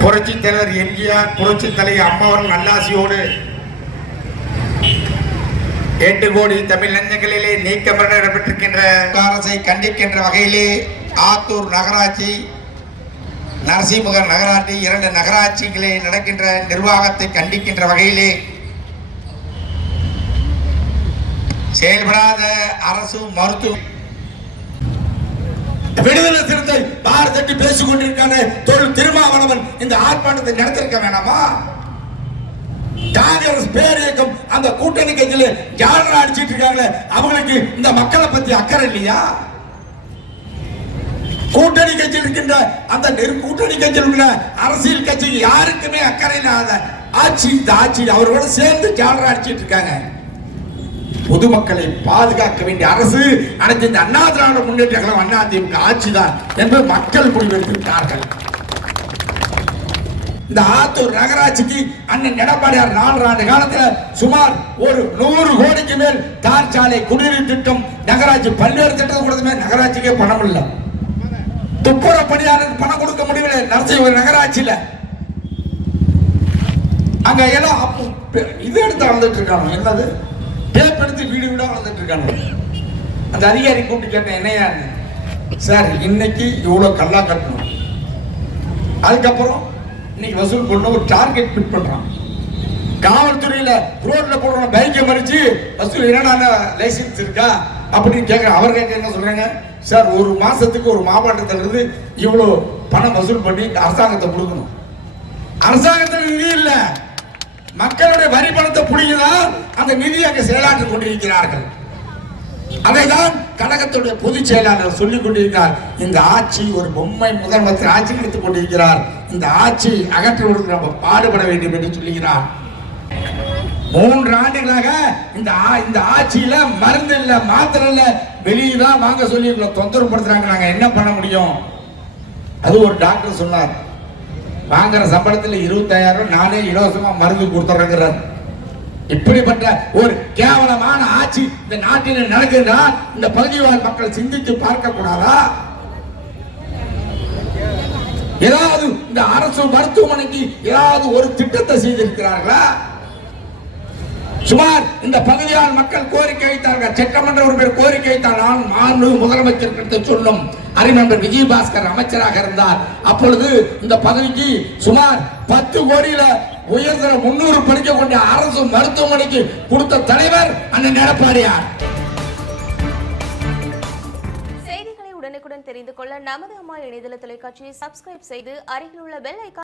புரட்சி தலைவர் எம்ஜிஆர் புரட்சி தலைவர் அம்மாவர்கள் நல்லாசியோடு எட்டு கோடி தமிழ் நஞ்சங்களிலே நீக்கம் நடைபெற்றிருக்கின்ற அரசை கண்டிக்கின்ற வகையிலே ஆத்தூர் நகராட்சி நரசிமுகர் நகராட்சி இரண்டு நகராட்சிகளே நடக்கின்ற நிர்வாகத்தை கண்டிக்கின்ற வகையிலே செயல்படாத அரசு மருத்துவ விடுதலை சிறுத்தை இந்த ஆர்ப்பாட்டத்தை நடத்திருக்க வேணாமா? காங்கிரஸ் பேரியக்கம் அந்த கூட்டணி கட்சியில ஜாலரா அடிச்சிட்டு இருக்காங்க அவங்களுக்கு இந்த மக்களை பத்தி அக்கறை இல்லையா? கூட்டணி கட்சியில் இருக்கின்ற அந்த நெரு- கூட்டணி கட்சியில் இருக்கிற அரசியல் கட்சி யாருக்குமே அக்கறை இல்லாத ஆட்சி இந்த ஆட்சி அவரோட சேர்ந்து ஜாலரா அடிச்சிட்டு இருக்காங்க. பொதுமக்களை பாதுகாக்க வேண்டிய அரசு அனைத்து இந்த அண்ணா திராவிட முன்னேற்ற கழகம் அண்ணா திமுக ஆட்சி தான் என்று மக்கள் முடிவெடுத்திருக்கிறார்கள். இந்த ஆத்தூர் நகராட்சிக்கு அண்ணன் எடப்பாடியார் நாலு ஆண்டு காலத்தில் சுமார் ஒரு நூறு கோடிக்கு மேல் தார் சாலை குடிநீர் திட்டம் நகராட்சி பல்வேறு திட்டத்தை கொடுத்தமே நகராட்சிக்கே பணம் இல்லை. துப்புரவு பணியாளருக்கு பணம் கொடுக்க முடியல நரசிங்க நகராட்சியில். அங்க எல்லாம் அப்போ இது எடுத்து வளர்ந்துட்டு இருக்காங்க. என்னது? டேப் எடுத்து வீடு வீடாக வளர்ந்துட்டு இருக்காங்க. அந்த அதிகாரி கூப்பிட்டு கேட்டேன் என்னையா சார் இன்னைக்கு இவ்வளோ கல்லா கட்டணும். அதுக்கப்புறம் இன்னைக்கு வசூல் பண்ண ஒரு டார்கெட் ஃபிட் பண்றான். காவல்துறையில ரோட்ல போடுற பைக்கை மறிச்சு வசூல் என்னடா லைசன்ஸ் இருக்கா? அப்படின்னு கேட்க அவர் கேட்க என்ன சொல்றாங்க? சார் ஒரு மாசத்துக்கு ஒரு மாவட்டத்துல இருந்து இவ்வளவு பணம் வசூல் பண்ணி அரசாங்கத்தை கொடுக்கணும். அரசாங்கத்தில் நிதி இல்ல. மக்களுடைய வரி பணத்தை புடிங்கதான் அந்த நிதியை அங்கே செயலாற்றிக் கொண்டிருக்கிறார்கள். அதைதான் கழகத்துடைய பொதுச் செயலாளர் சொல்லிக் கொண்டிருக்கிறார். இந்த ஆட்சி ஒரு பொம்மை முதலமைச்சர் ஆட்சி எடுத்துக் கொண்டிருக்கிறார். இந்த ஆட்சி அகற்றுவதற்கு நம்ம பாடுபட வேண்டும் என்று சொல்லுகிறார். மூன்று ஆண்டுகளாக இந்த ஆ- இந்த ஆட்சியில மருந்து இல்ல மாத்திரை இல்ல வெளியே தான் வாங்க சொல்லி தொந்தரவு படுத்துறாங்க நாங்க என்ன பண்ண முடியும்? அது ஒரு டாக்டர் சொன்னார். வாங்குற சம்பளத்தில் இருபத்தாயிரம் நானே இலவசமா மருந்து கொடுத்துறேங்கிறார். இப்படிப்பட்ட ஒரு கேவலமான ஆட்சி இந்த நாட்டில் நடக்குதுன்னா இந்த பகுதிவாழ் மக்கள் சிந்தித்து பார்க்க கூடாதா ஏதாவது இந்த அரசு மருத்துவமனைக்கு ஏதாவது ஒரு திட்டத்தை செய்திருக்கிறார்களா? சுமார் இந்த பகுதியால் மக்கள் கோரிக்கை வைத்தார்கள். சட்டமன்ற உறுப்பினர் கோரிக்கை வைத்தால் நான் மாண்பு முதலமைச்சர் சொல்லும் அறிநண்பர் விஜயபாஸ்கர் அமைச்சராக இருந்தார். அப்பொழுது இந்த பகுதிக்கு சுமார் பத்து கோடியில உயர்தர முன்னூறு படிக்கக்கூடிய அரசு மருத்துவமனைக்கு கொடுத்த தலைவர் அண்ணன் எடப்பாடியார். செய்திகளை உடனுக்குடன் தெரிந்து கொள்ள நமது அம்மா இணையதள தொலைக்காட்சியை சப்ஸ்கிரைப் செய்து அருகில் உள்ள பெல் ஐக்கான்